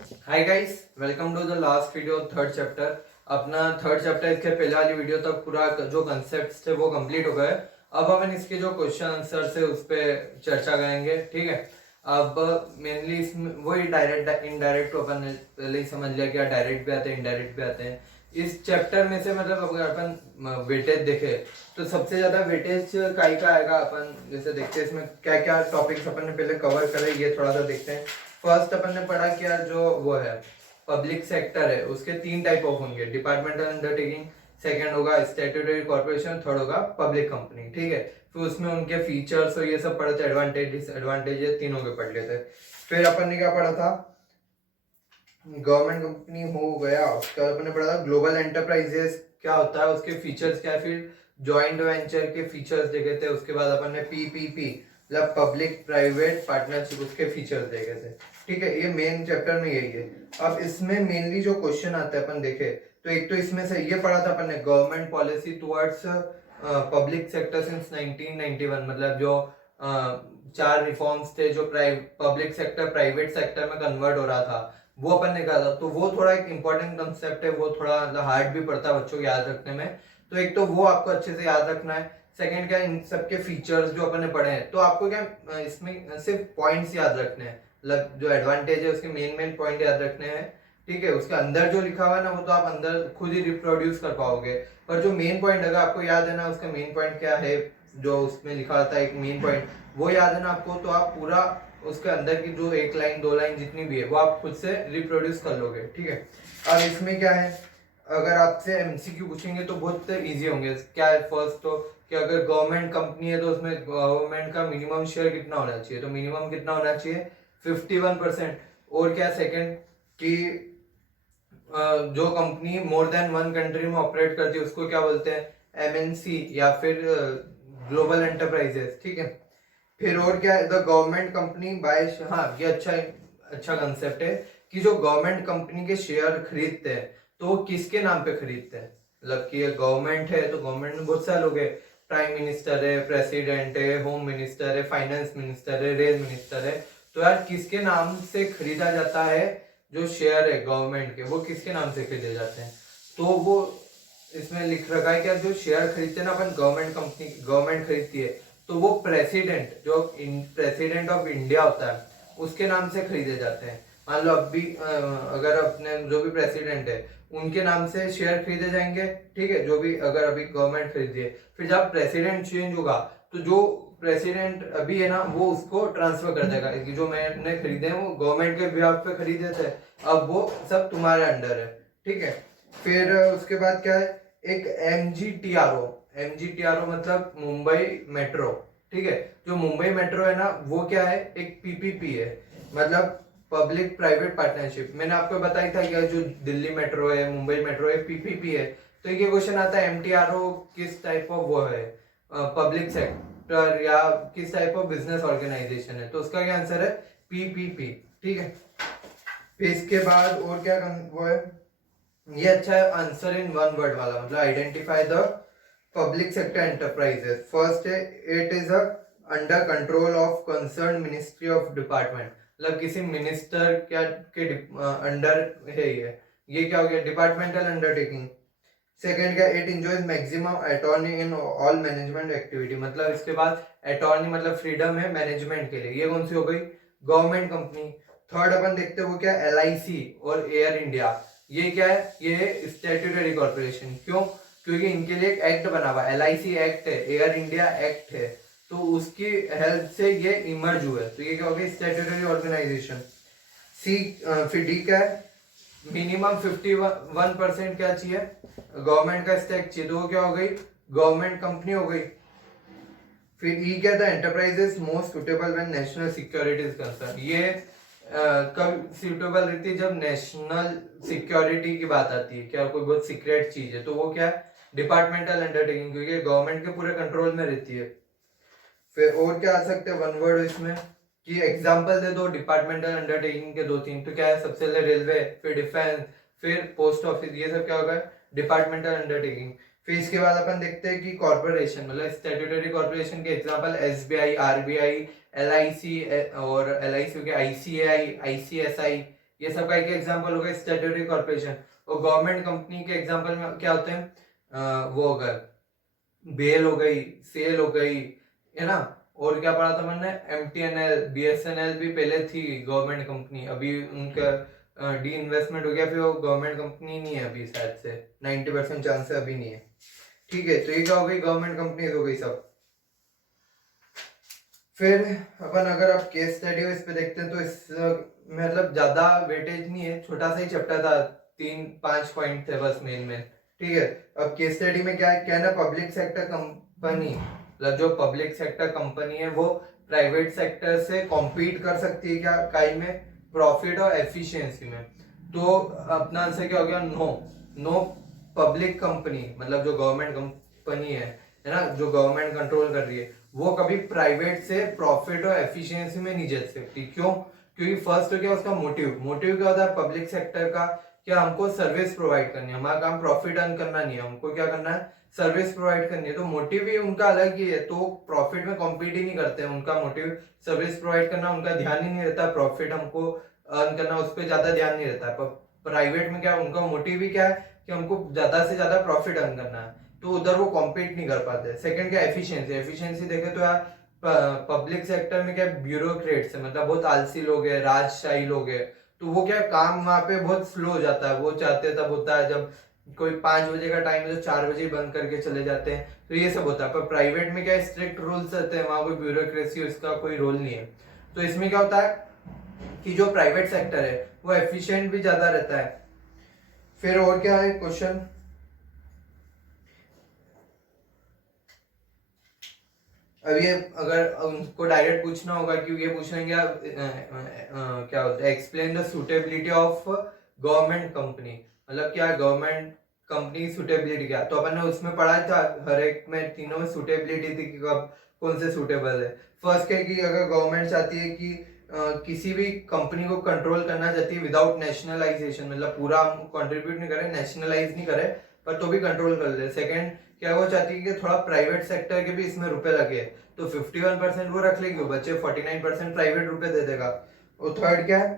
Hi guys, welcome to the last video third chapter. अपना third chapter इसके पहले वाली वीडियो तक पूरा जो कंसेप्ट थे वो कंप्लीट हो गए। अब अपन इसके जो क्वेश्चन आंसर है उस पर चर्चा करेंगे, ठीक है। अब मेनली इसमें वही डायरेक्ट इनडायरेक्ट अपन ने पहले ही समझ लिया कि डायरेक्ट भी आते हैं इनडायरेक्ट भी आते हैं। इस चैप्टर में से मतलब अगर अपन वेटेज देखे तो सबसे ज्यादा वेटेज काई का आएगा। अपन जैसे देखते हैं इसमें क्या क्या टॉपिक्स अपन ने पहले कवर करे, ये थोड़ा सा देखते हैं। फर्स्ट अपन ने पढ़ा कि यार जो वो है पब्लिक सेक्टर है उसके तीन टाइप ऑफ होंगे, डिपार्टमेंटल अंडरटेकिंग, सेकंड होगा स्टैट्यूटरी कॉर्पोरेशन, थर्ड होगा पब्लिक कंपनी, ठीक है। फिर उसमें उनके फीचर्स और ये सब पढ़े थे, एडवांटेज डिसएडवांटेज, ये तीनों के पढ़ लेते। फिर अपन ने क्या पढ़ा था, गवर्नमेंट कंपनी हो गया, उसके बाद अपन ने पढ़ा था ग्लोबल एंटरप्राइजेस क्या होता है, उसके फीचर्स क्या है। फिर ज्वाइंट वेंचर के फीचर्स देखे थे। उसके बाद अपन ने पीपीपी मतलब पब्लिक प्राइवेट पार्टनरशिप, उसके फीचर्स देखे थे, ठीक है। ये मेन चैप्टर में यही है। अब इसमें मेनली जो क्वेश्चन आता है अपन देखे तो एक तो इसमें से ये पढ़ा था अपन ने, government policy towards public sector since 1991, मतलब जो चार रिफॉर्म्स थे जो पब्लिक सेक्टर प्राइवेट सेक्टर में कन्वर्ट हो रहा था, वो अपन ने कहा था। तो वो थोड़ा एक इंपॉर्टेंट कंसेप्ट है, वो थोड़ा मतलब हार्ड भी पड़ता है बच्चों को याद रखने में। तो एक तो वो आपको अच्छे से याद रखना है। सेकंड क्या, इन सबके फीचर्स जो अपन ने पढ़े हैं, तो आपको क्या इसमें सिर्फ पॉइंट्स याद रखने हैं, मतलब जो एडवांटेज है उसके मेन मेन पॉइंट याद रखने हैं, ठीक है। उसके अंदर जो लिखा हुआ है ना वो तो आप अंदर खुद ही रिप्रोड्यूस कर पाओगे, पर जो मेन पॉइंट अगर आपको याद है ना उसका मेन पॉइंट क्या है, जो उसमें लिखा होता है एक मेन पॉइंट, वो याद है ना आपको, तो आप पूरा उसके अंदर की जो एक लाइन दो लाइन जितनी भी है वो आप खुद से रिप्रोड्यूस कर लोगे, ठीक है। अब इसमें क्या है, अगर आपसे एमसीक्यू पूछेंगे तो बहुत इजी होंगे। क्या है, फर्स्ट तो कि अगर गवर्नमेंट कंपनी है तो उसमें गवर्नमेंट का मिनिमम शेयर कितना होना चाहिए, तो मिनिमम कितना होना चाहिए 51%। और क्या सेकंड कि जो company more than one country में ऑपरेट करती है उसको क्या बोलते हैं, एमएनसी या फिर ग्लोबल एंटरप्राइजेस, ठीक है। फिर और क्या है, द गवर्नमेंट कंपनी बाय, हाँ ये अच्छा अच्छा कंसेप्ट है कि जो गवर्नमेंट कंपनी के शेयर खरीदते हैं तो वो किसके नाम पे खरीदते हैं, मतलब कि गवर्नमेंट है तो गवर्नमेंट में बहुत सारे लोग हैं, प्राइम मिनिस्टर है, प्रेसिडेंट है, होम मिनिस्टर है, फाइनेंस मिनिस्टर है, रेल मिनिस्टर है। तो यार किसके नाम से खरीदा जाता है, जो शेयर है गवर्नमेंट के वो किसके नाम से खरीदे जाते हैं, तो वो इसमें लिख रखा है कि जो शेयर खरीदते हैं ना अपन, गवर्नमेंट कंपनी गवर्नमेंट खरीदती है, तो वो प्रेसिडेंट जो प्रेसिडेंट ऑफ इंडिया होता है उसके नाम से खरीदे जाते हैं। मान लो अभी अगर अपने जो भी प्रेसिडेंट है उनके नाम से शेयर खरीदे जाएंगे, ठीक है, जो भी अगर अभी गवर्नमेंट खरीदी है। फिर जब प्रेसिडेंट चेंज होगा तो जो प्रेसिडेंट अभी है ना वो उसको ट्रांसफर कर देगा कि जो मैंने खरीदे हैं वो गवर्नमेंट के बिहाफ पे खरीदे थे, अब वो सब तुम्हारे अंडर है, ठीक है। फिर उसके बाद क्या है, एक एमजीटीआरओ मतलब मुंबई मेट्रो, ठीक है। जो मुंबई मेट्रो है ना वो क्या है, एक पीपीपी है, मतलब पब्लिक प्राइवेट पार्टनरशिप। मैंने आपको बताया था कि जो दिल्ली मेट्रो है, मुंबई मेट्रो है, पीपीपी है। तो ये क्वेश्चन आता है एमटीआरओ किस टाइप ऑफ वो है, पब्लिक सेक्टर या किस टाइप ऑफ बिजनेस ऑर्गेनाइजेशन है, तो उसका क्या आंसर है पीपीपी, ठीक है। फिर इसके बाद और क्या वो है, ये अच्छा है आंसर इन वन वर्ड वाला, मतलब identify the public sector enterprises. First है, it is under control of concern ministry of department, मतलब किसी मिनिस्टर क्या के अंडर है ये क्या हो गया, डिपार्टमेंटल अंडरटेकिंग। सेकंड क्या, it enjoys maximum attorney in all management activity, मतलब इसके बाद अटॉर्नी मतलब फ्रीडम है मैनेजमेंट के लिए, ये कौन सी हो गई, गवर्नमेंट कंपनी। थर्ड अपन देखते हो क्या, एलआईसी और एयर इंडिया, ये क्या है, ये है स्टैट्यूटरी कॉर्पोरेशन। क्यों, क्योंकि इनके लिए एक एक्ट बना हुआ, एलआईसी एक्ट है, एयर इंडिया एक्ट है, तो उसकी हेल्प से ये इमर्ज हुए, तो ये क्या हो गया स्टैट्यूटरी ऑर्गेनाइजेशन। सी फिर डी क्या है, मिनिमम 51% क्या चाहिए, गवर्नमेंट का स्टेक चाहिए, तो वो क्या हो गई, गवर्नमेंट कंपनी हो गई। फिर ई क्या था, enterprises most suitable when national security is concern, ये कब सुटेबल रहती है, जब नेशनल सिक्योरिटी की बात आती है, क्या कोई बहुत सीक्रेट चीज है, तो वो क्या है डिपार्टमेंटल अंडरटेकिंग, क्योंकि गवर्नमेंट के पूरे कंट्रोल में रहती है। फिर और क्या आ सकते हैं वन वर्ड इसमें, कि एग्जांपल दे दो डिपार्टमेंटल अंडरटेकिंग के दो तीन, तो क्या है, सबसे पहले रेलवे, फिर डिफेंस, फिर पोस्ट ऑफिस, ये सब क्या होगा डिपार्टमेंटल अंडरटेकिंग। फिर इसके बाद अपन देखते हैं कि कॉर्पोरेशन मतलब स्टैट्यूटरी कॉर्पोरेशन के एग्जांपल एसबीआई, आरबीआई, एलआईसी और एलआईसी के आईसीएआई, आईसीएसआई, ये सब का एक एग्जांपल हो गया स्टैट्यूटरी कॉर्पोरेशन। और गवर्नमेंट कंपनी के एग्जांपल में क्या होते हैं, वो हो गए बेल हो गई, सेल हो गई, है ना। और क्या पढ़ा था मैंने, MTNL, BSNL भी पहले थी गवर्नमेंट कंपनी, अभी उनका डी इन्वेस्टमेंट हो गया, फिर वो गवर्नमेंट कंपनी नहीं है अभी, शायद से 90% चांस है अभी नहीं है। ठीक है, तो ये क्या हो गई, गवर्नमेंट कंपनी हो गई सब। फिर अपन अगर आप केस स्टडी इस पे देखते हैं तो इस मतलब ज्यादा वेटेज नहीं है, छोटा सा ही चैप्टर था, 3-5 पॉइंट थे बस मेन में। ठीक है, अब केस स्टडी में क्या है ना, पब्लिक सेक्टर कंपनी, मतलब जो पब्लिक सेक्टर कंपनी है वो प्राइवेट सेक्टर से कॉम्पीट कर सकती है क्या, काई में, प्रॉफिट और एफिशिएंसी में। तो अपना आंसर क्या हो गया, नो। नो पब्लिक कंपनी, मतलब जो गवर्नमेंट कंपनी है ना, जो गवर्नमेंट कंट्रोल कर रही है, वो कभी प्राइवेट से प्रॉफिट और एफिशिएंसी में नहीं जीत सकती। क्यों? क्योंकि फर्स्ट क्या उसका मोटिव क्या होता है पब्लिक सेक्टर का, क्या हमको सर्विस प्रोवाइड करनी है, हमारा काम प्रॉफिट अर्न करना नहीं है, हमको क्या करना है, सर्विस प्रोवाइड करनी है। तो मोटिव ही उनका अलग ही है, तो प्रॉफिट में कॉम्पीट ही नहीं करते हैं, उनका मोटिव सर्विस प्रोवाइड करना, उनका ध्यान ही नहीं रहता, प्रॉफिट हमको अर्न करना उस पर ज्यादा ध्यान नहीं रहता है। पर प्राइवेट में क्या उनका मोटिव ही क्या है कि हमको ज्यादा से ज्यादा प्रॉफिट अर्न करना है, तो उधर वो कॉम्पीट नहीं कर पाते। सेकंड क्या, एफिशिएंसी देखे तो यार पब्लिक सेक्टर में क्या ब्यूरोक्रेट्स है, मतलब बहुत आलसी लोग है, राजशाही लोग है, तो वो क्या काम वहां पे बहुत स्लो हो जाता है, वो चाहते तब होता है जब कोई 5 बजे का टाइम है तो 4 बजे बंद करके चले जाते हैं, तो ये सब होता है। पर प्राइवेट में क्या स्ट्रिक्ट रूल्स रहते हैं, वहां कोई ब्यूरोक्रेसी उसका कोई रोल नहीं है। तो इसमें क्या होता है कि जो प्राइवेट सेक्टर है वो एफिशिएंट भी ज्यादा रहता है। फिर और क्या है क्वेश्चन, अब ये अगर उनको डायरेक्ट पूछना होगा कि ये पूछेंगे क्या होता है, explain the suitability of government company, मतलब क्या गवर्नमेंट कंपनी सुटेबिलिटी क्या, तो अपन ने उसमें पढ़ा था हर एक में, तीनों में सुटेबिलिटी थी कि कब कौन से सुटेबल है। फर्स्ट क्या कि अगर गवर्नमेंट चाहती है कि किसी भी कंपनी को कंट्रोल करना चाहती है विदाउट नेशनलाइजेशन, मतलब पूरा कंट्रीब्यूट नहीं करे, नेशनलाइज नहीं करे, पर तो भी कंट्रोल कर ले। सेकंड क्या वो चाहती है कि थोड़ा प्राइवेट सेक्टर के भी इसमें रुपए लगे, तो 51% वो रख लेगी, बच्चे 49% प्राइवेट रुपए दे देगा। और थर्ड क्या है,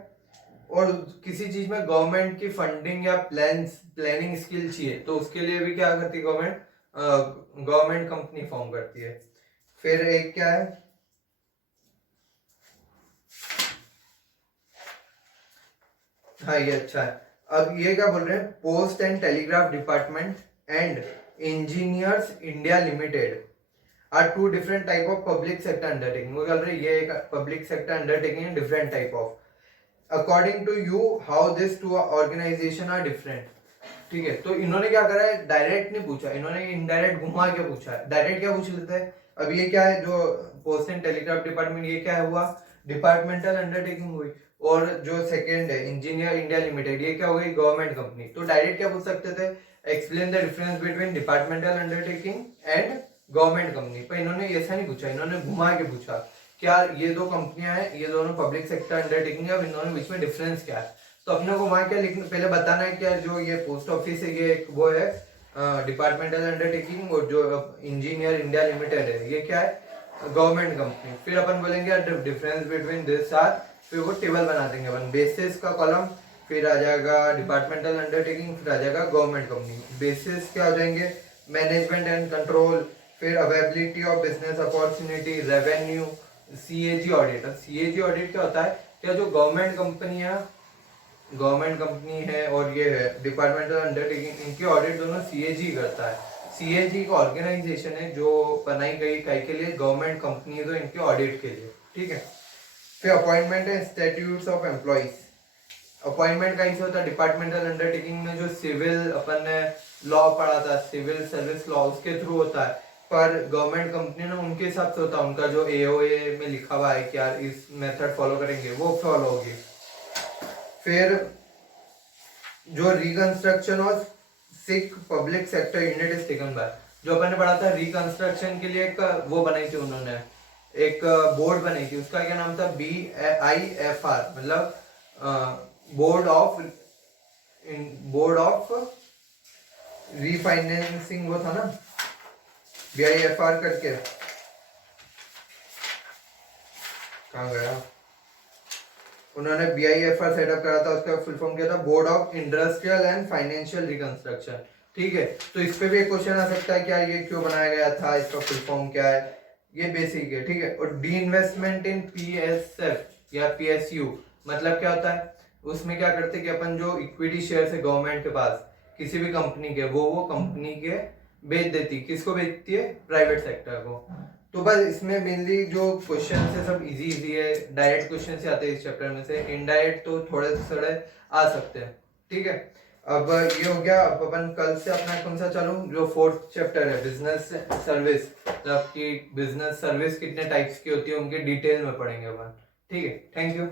और किसी चीज में गवर्नमेंट की फंडिंग या प्लानिंग स्किल चाहिए, तो उसके लिए भी क्या करती है गवर्नमेंट कंपनी फॉर्म करती है। फिर एक क्या है, हाँ ये अच्छा है। अब ये क्या बोल रहे हैं, post and telegraph department and engineers India limited are two different type of public sector undertaking. वो बोल रहे हैं ये एक पब्लिक सेक्टर अंडरटेकिंग है, different type of. According to you how this two organisation are different. ठीक है, तो इन्होंने क्या करा है, डायरेक्ट नहीं पूछा, इन्होंने इनडायरेक्ट घुमा के पूछा है। डायरेक्ट क्या पूछ लेते हैं, अब ये क्या है, जो पोस्ट एंड टेलीग्राफ डिपार्टमेंट, ये क्या हुआ, डिपार्टमेंटल अंडरटेकिंग हुई। और जो सेकेंड है इंजीनियर इंडिया लिमिटेड, ये क्या हो गई, गवर्नमेंट कंपनी। तो डायरेक्ट क्या पूछ सकते थे, explain the difference between departmental undertaking and government company, पर इन्होंने ऐसा नहीं पूछा, इन्होंने घुमा के पूछा क्या ये दो कंपनियां हैं, ये दोनों पब्लिक सेक्टर अंडरटेकिंग है, अब इन दोनों बीच में डिफरेंस क्या है। तो अपने को वहां क्या लिखना, पहले बताना है क्या, जो ये पोस्ट ऑफिस है ये एक वो है डिपार्टमेंटल अंडरटेकिंग, और जो इंजीनियर इंडिया लिमिटेड है ये क्या है, गवर्नमेंट कंपनी। फिर अपन बोलेंगे डिफरेंस बिटवीन दिस आर, फिर वो टेबल बना देंगे अपन, बेसिस का कॉलम, फिर आ जाएगा डिपार्टमेंटल अंडरटेकिंग, फिर आ जाएगा गवर्नमेंट कंपनी। बेसिस क्या हो जाएंगे, मैनेजमेंट एंड कंट्रोल, फिर availability of business opportunity, revenue, CAG audit. CAG audit क्या होता है, क्या जो गवर्नमेंट कंपनी है और ये है डिपार्टमेंटल अंडरटेकिंग, इनकी ऑडिट दोनों सीएजी करता है। सीएजी का ऑर्गेनाइजेशन है जो बनाई गई कई के लिए, गवर्नमेंट कंपनी है तो इनके ऑडिट के लिए। ठीक है, फिर अपॉइंटमेंट है स्टैट्यूट्स ऑफ एम्प्लॉइज। अपॉइंटमेंट का होता है डिपार्टमेंटल अंडरटेकिंग में, जो सिविल अपन ने लॉ पढ़ा था, सिविल सर्विस लॉ, उसके थ्रू होता है। पर गवर्नमेंट कंपनी ना उनके हिसाब से होता है, उनका जो एओए में लिखा हुआ है कि यार इस मेथड फॉलो करेंगे, वो फॉलो होगी। फिर जो reconstruction of sick public sector unit is taken by, जो अपन ने पढ़ा था रिकंस्ट्रक्शन के लिए एक वो बनाई थी उन्होंने, एक बोर्ड बनाई थी, उसका क्या नाम था, BIFR, मतलब बोर्ड ऑफ रीफाइनेंसिंग, वो था ना BIFR करके, कहाँ गया, उन्होंने BIFR सेटअप करा था, उसका फुल फॉर्म क्या था, board of industrial and financial reconstruction. ठीक है, तो इस पे भी एक क्वेश्चन आ सकता है कि यार ये क्यों बनाया गया था, इसका फुल फॉर्म क्या है, ये बेसिक है। ठीक है, और डी इन्वेस्टमेंट इन PSF या PSU मतलब क्या होता है, उसमें क्या करते हैं कि अपन जो इक्विटी शेयर है गवर्नमेंट के पास किसी भी कंपनी के, वो कंपनी के बेच देती, किसको बेचती है, प्राइवेट सेक्टर को। तो बस इसमें मेनली जो क्वेश्चन है सब इजी इजी है, डायरेक्ट क्वेश्चन से आते हैं इस चैप्टर में से, इनडायरेक्ट तो थोड़े थोड़े आ सकते हैं। ठीक है, अब ये हो गया। अब अपन कल से अपना कौन सा चालू, जो 4th चैप्टर है बिजनेस सर्विस, मतलब कि बिजनेस सर्विस कितने टाइप्स की होती है उनके डिटेल में पढ़ेंगे अपन। ठीक है, थैंक यू।